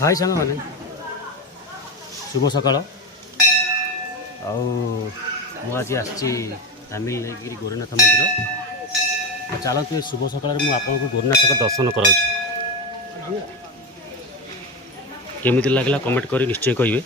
हाय सांग मैंने शुभ सकाल आज तामिलनाडु गोरीनाथ मंदिर चलतु ये शुभ सकाल आपको गोरीनाथ का दर्शन कराऊँ केमी लगला कमेंट कर निश्चय कहे।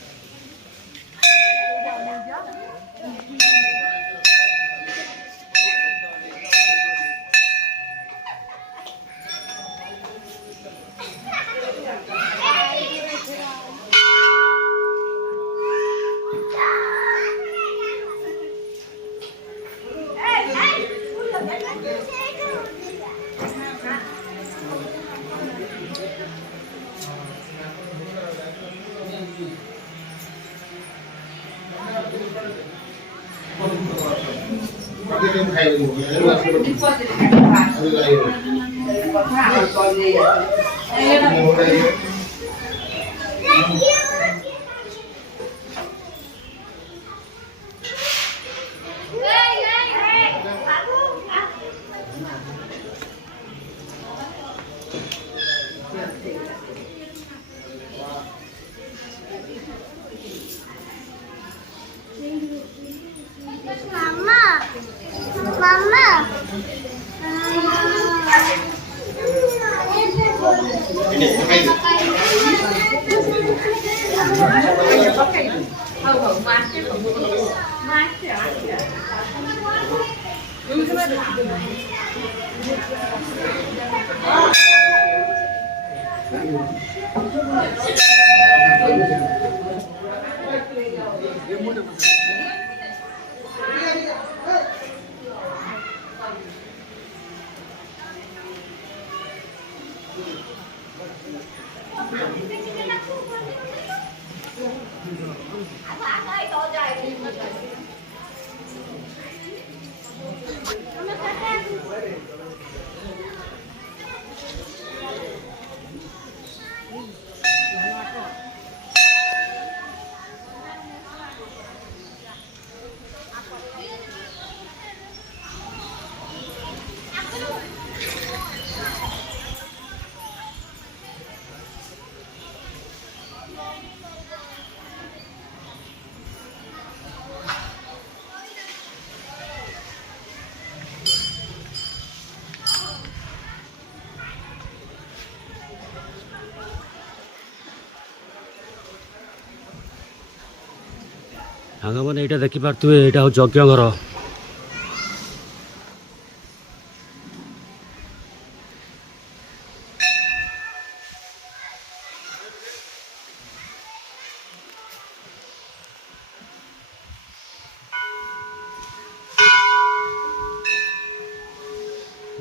हाँ मैंने यहाँ देखिपे यहाँ हूँ यज्ञ घर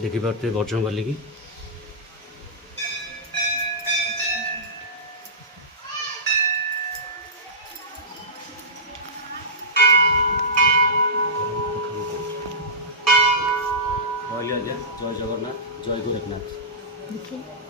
देखिपे बज्रंगबली की जय जगन्नाथ जय गोरखनाथ।